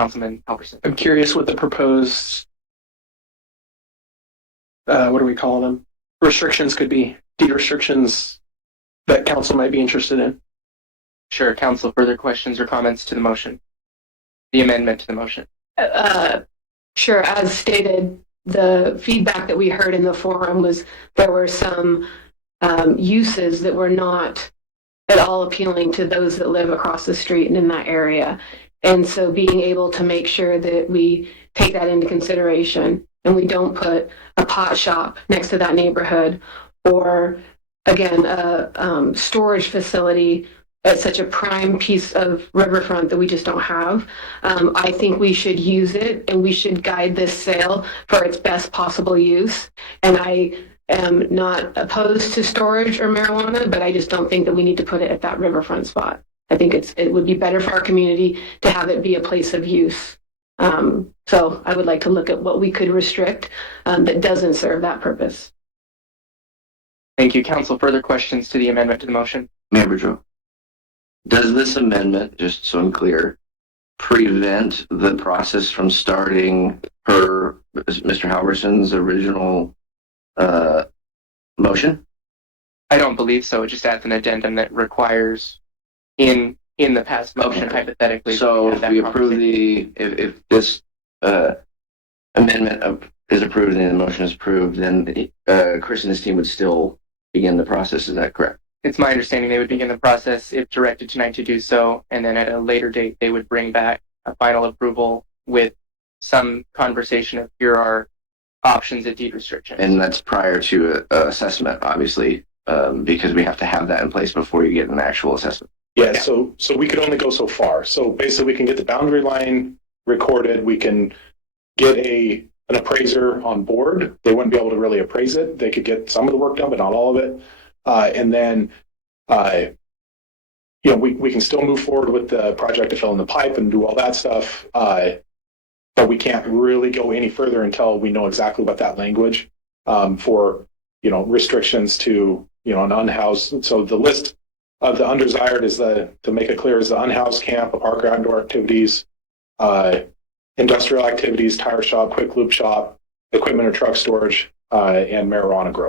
Councilman Halverson. I'm curious what the proposed, what do we call them? Restrictions could be, deed restrictions that council might be interested in. Sure, council, further questions or comments to the motion? The amendment to the motion. Sure, as stated, the feedback that we heard in the forum was there were some uses that were not at all appealing to those that live across the street and in that area. And so being able to make sure that we take that into consideration and we don't put a pot shop next to that neighborhood or, again, a storage facility at such a prime piece of riverfront that we just don't have. I think we should use it and we should guide this sale for its best possible use. And I am not opposed to storage or marijuana, but I just don't think that we need to put it at that riverfront spot. I think it would be better for our community to have it be a place of use. So I would like to look at what we could restrict that doesn't serve that purpose. Thank you, council. Further questions to the amendment to the motion? Mayor Boudreau, does this amendment, just so I'm clear, prevent the process from starting per Mr. Halverson's original motion? I don't believe so. It just adds an addendum that requires in the past motion, hypothetically. So if we approve if this amendment is approved and the motion is approved, then Chris and his team would still begin the process. Is that correct? It's my understanding they would begin the process if directed tonight to do so, and then at a later date they would bring back a final approval with some conversation of here are options at deed restrictions. And that's prior to assessment, obviously, because we have to have that in place before you get an actual assessment. Yeah, so we could only go so far. So basically we can get the boundary line recorded. We can get an appraiser on board. They wouldn't be able to really appraise it. They could get some of the work done, but not all of it. And then, we can still move forward with the project to fill in the pipe and do all that stuff. But we can't really go any further until we know exactly what that language for, restrictions to, an unhoused. So the list of the undesired is to make it clear, is the unhoused camp, park or outdoor activities, industrial activities, tire shop, quick lube shop, equipment or truck storage, and marijuana grow.